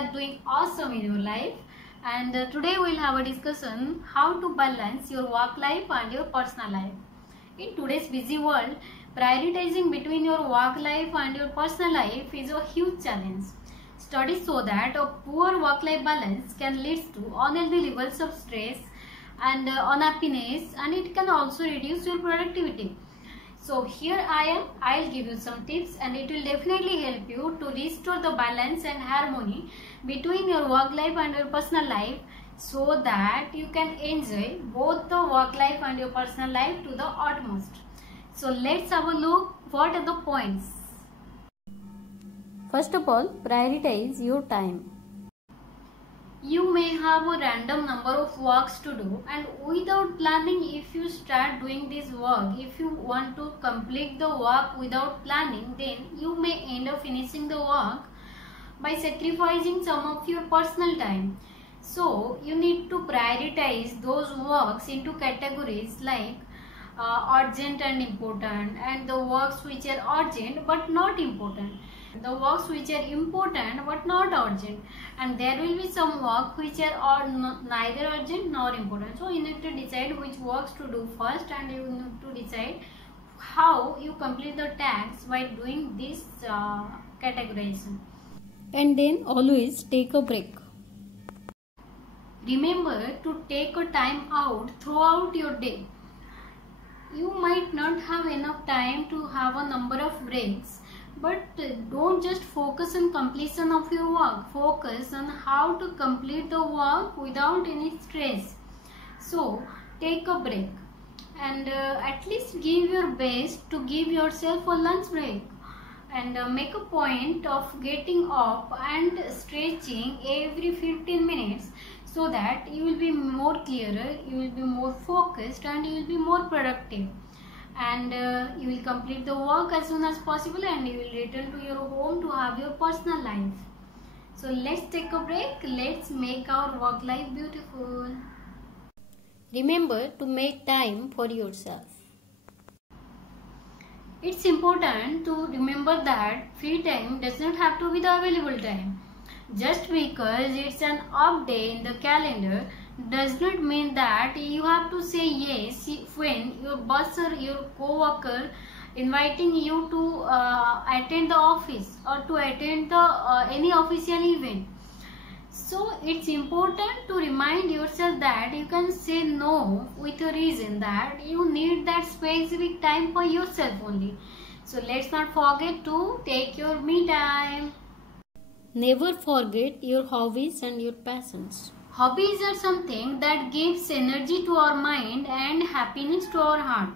are doing awesome in your life. And today we'll have a discussion how to balance your work life and your personal life. In today's busy world, prioritizing between your work life and your personal life is a huge challenge. Studies show that a poor work-life balance can lead to unhealthy levels of stress and unhappiness, and it can also reduce your productivity. So here I'll give you some tips, and it will definitely help you to restore the balance and harmony between your work life and your personal life, so that you can enjoy both the work life and your personal life to the utmost. So let's have a look what are the points. First of all, prioritize your time. You may have a random number of works to do, and without planning, if you start doing this work, if you want to complete the work without planning, then you may end up finishing the work by sacrificing some of your personal time. So you need to prioritize those works into categories like urgent and important, and the works which are urgent but not important, the works which are important but not urgent, and there will be some work which are neither urgent nor important. So you need to decide which works to do first, and you need to decide how you complete the tasks by doing this categorization. And then always take a break. Remember to take a time out throughout your day. You might not have enough time to have a number of breaks, but don't just focus on completion of your work. Focus on how to complete the work without any stress. So take a break, and at least give your best to give yourself a lunch break, and make a point of getting up and stretching every 15 minutes, so that you will be more clearer, you will be more focused, and you will be more productive, and you will complete the work as soon as possible, and you will return to your home to have your personal life. So let's take a break. Let's make our work life beautiful. Remember to make time for yourself. It's important to remember that free time does not have to be the available time. Just because it's an off day in the calendar does not mean that you have to say yes when your boss or your co-worker inviting you to attend the office or to attend the any official event. So it's important to remind yourself that you can say no with a reason, that you need that specific time for yourself only. So let's not forget to take your me time. Never forget your hobbies and your passions. Hobbies are something that gives energy to our mind and happiness to our heart.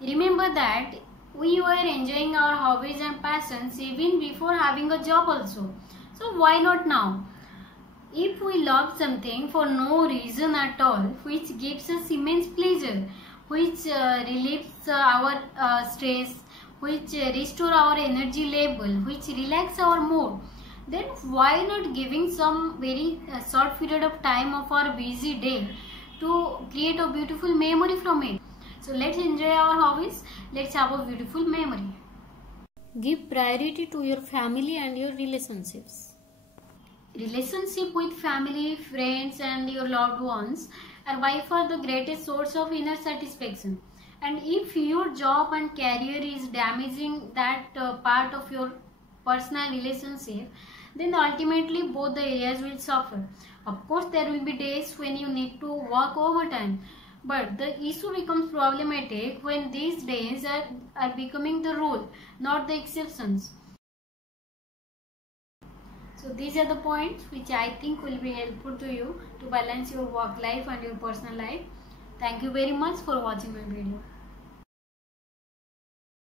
Remember that we were enjoying our hobbies and passions even before having a job also. So why not now? If we love something for no reason at all, which gives us immense pleasure, which relieves our stress, which restore our energy level, which relax our mood, then why not giving some very short period of time of our busy day to create a beautiful memory from it. So let's enjoy our hobbies. Let's have a beautiful memory. Give priority to your family and your relationships. Relationship with family, friends and your loved ones are by far the greatest source of inner satisfaction. And if your job and career is damaging that part of your personal relationship, then ultimately both the areas will suffer. Of course, there will be days when you need to work overtime, but the issue becomes problematic when these days are becoming the rule, not the exceptions. So these are the points which I think will be helpful to you to balance your work life and your personal life. Thank you very much for watching my video.